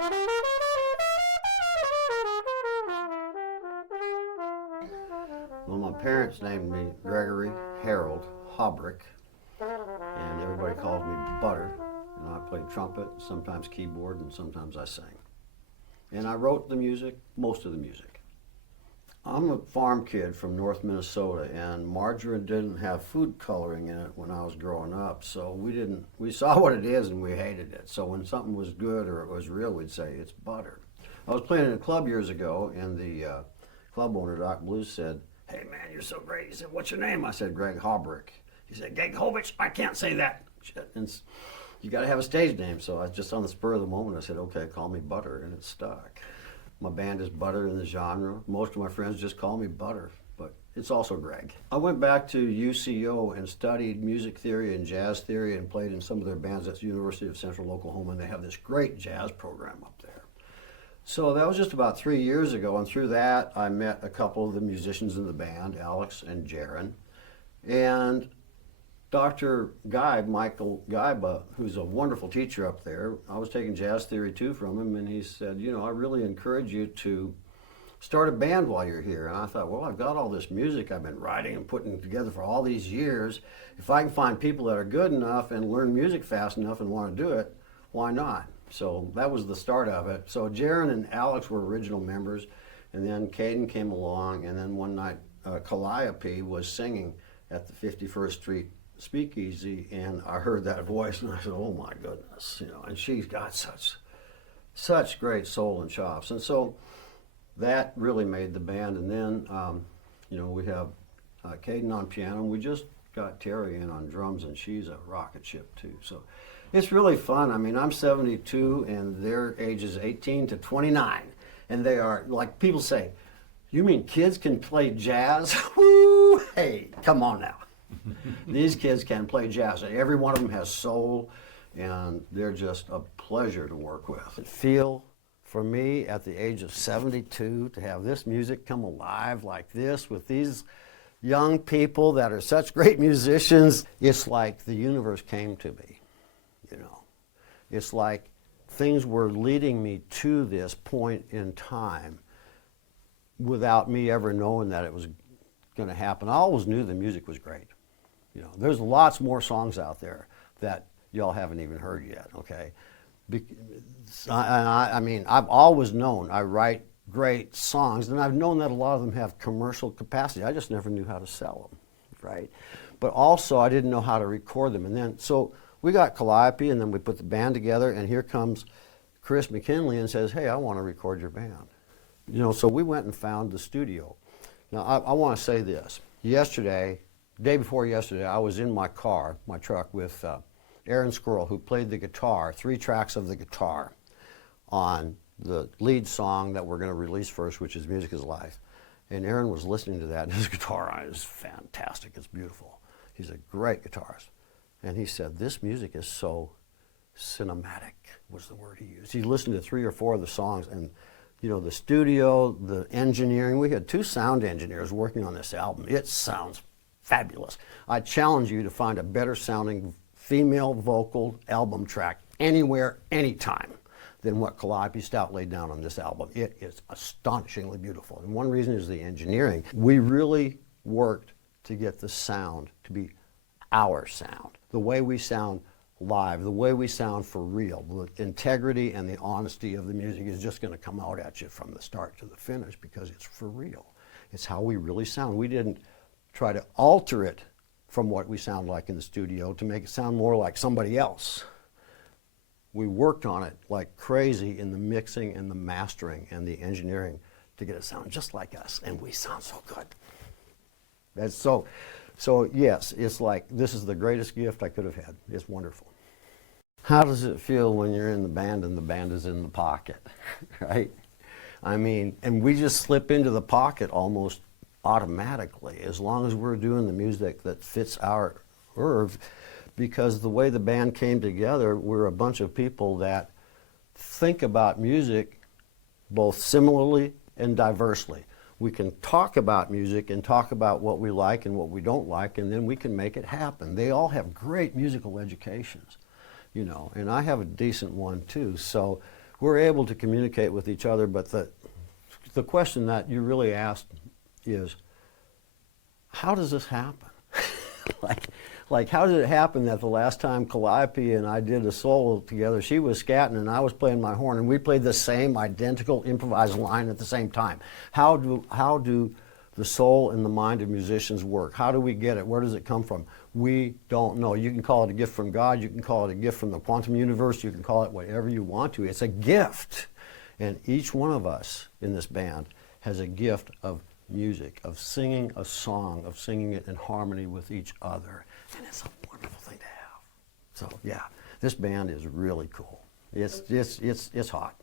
Well, my parents named me Gregory Harold Haubrich, and everybody calls me Butter. And I played trumpet, sometimes keyboard, and sometimes I sang. And I wrote the music, most of the music. I'm a farm kid from North Minnesota, and margarine didn't have food coloring in it when I was growing up, so we saw what it is and we hated it. So when something was good or it was real, we'd say, it's butter. I was playing in a club years ago, and the club owner, Doc Blues, said, "Hey man, you're so great." He said, "What's your name?" I said, "Greg Haubrich." He said, "Greg Haubrich, I can't say that." And you got to have a stage name, so I just on the spur of the moment, I said, "Okay, call me Butter," and it stuck. My band is Butter in the genre. Most of my friends just call me Butter, but it's also Greg. I went back to UCO and studied music theory and jazz theory and played in some of their bands at the University of Central Oklahoma, and they have this great jazz program up there. So that was just about 3 years ago, and through that I met a couple of the musicians in the band, Alex and Jaron, and Dr. Guy, Michael Guyba, who's a wonderful teacher up there, I was taking jazz theory too from him, and he said, "You know, I really encourage you to start a band while you're here." And I thought, well, I've got all this music I've been writing and putting together for all these years. If I can find people that are good enough and learn music fast enough and want to do it, why not? So that was the start of it. So Jaron and Alex were original members, and then Caden came along, and then one night Calliope was singing at the 51st Street Speakeasy, and I heard that voice, and I said, "Oh my goodness," you know. And she's got such great soul and chops, and so that really made the band. And then, you know, we have Caden on piano, and we just got Terry in on drums, and she's a rocket ship too. So it's really fun. I mean, I'm 72, and their age is 18 to 29, and they are, like people say, "You mean kids can play jazz?" Woo! Hey, come on now. These kids can play jazz. Every one of them has soul, and they're just a pleasure to work with. It feel for me at the age of 72 to have this music come alive like this with these young people that are such great musicians. It's like the universe came to me, you know. It's like things were leading me to this point in time without me ever knowing that it was going to happen. I always knew the music was great. You know, there's lots more songs out there that y'all haven't even heard yet, okay? I mean, I've always known I write great songs, and I've known that a lot of them have commercial capacity. I just never knew how to sell them, right? But also, I didn't know how to record them. And then, so we got Calliope, and then we put the band together, and here comes Chris McKinley and says, "Hey, I want to record your band." You know, so we went and found the studio. Now, I want to say this. Day before yesterday, I was in my car, my truck, with Aaron Squirrel, who played the guitar, 3 tracks of the guitar on the lead song that we're going to release first, which is Music is Life. And Aaron was listening to that, and his guitar is fantastic. It's beautiful. He's a great guitarist. And he said, "This music is so cinematic," was the word he used. He listened to 3 or 4 of the songs, and you know, the studio, the engineering. We had 2 sound engineers working on this album. It sounds fabulous. I challenge you to find a better sounding female vocal album track anywhere, anytime than what Calliope Stout laid down on this album. It is astonishingly beautiful. And one reason is the engineering. We really worked to get the sound to be our sound. The way we sound live, the way we sound for real. The integrity and the honesty of the music is just going to come out at you from the start to the finish because it's for real. It's how we really sound. We didn't try to alter it from what we sound like in the studio to make it sound more like somebody else. We worked on it like crazy in the mixing and the mastering and the engineering to get it sound just like us, and we sound so good. That's so yes, it's like this is the greatest gift I could have had. It's wonderful. How does it feel when you're in the band and the band is in the pocket, right? I mean, and we just slip into the pocket almost automatically as long as we're doing the music that fits our urge, because the way the band came together, we're a bunch of people that think about music both similarly and diversely. We can talk about music and talk about what we like and what we don't like, and then we can make it happen. They all have great musical educations, you know, and I have a decent one too. So we're able to communicate with each other, but the question that you really asked is, how does this happen? like how did it happen that the last time Calliope and I did a solo together, she was scatting and I was playing my horn, and we played the same identical improvised line at the same time? How do the soul and the mind of musicians work? How do we get it? Where does it come from? We don't know. You can call it a gift from God, you can call it a gift from the quantum universe, you can call it whatever you want to. It's a gift. And each one of us in this band has a gift of music, of singing a song, of singing it in harmony with each other. And it's a wonderful thing to have. So yeah, this band is really cool. It's hot.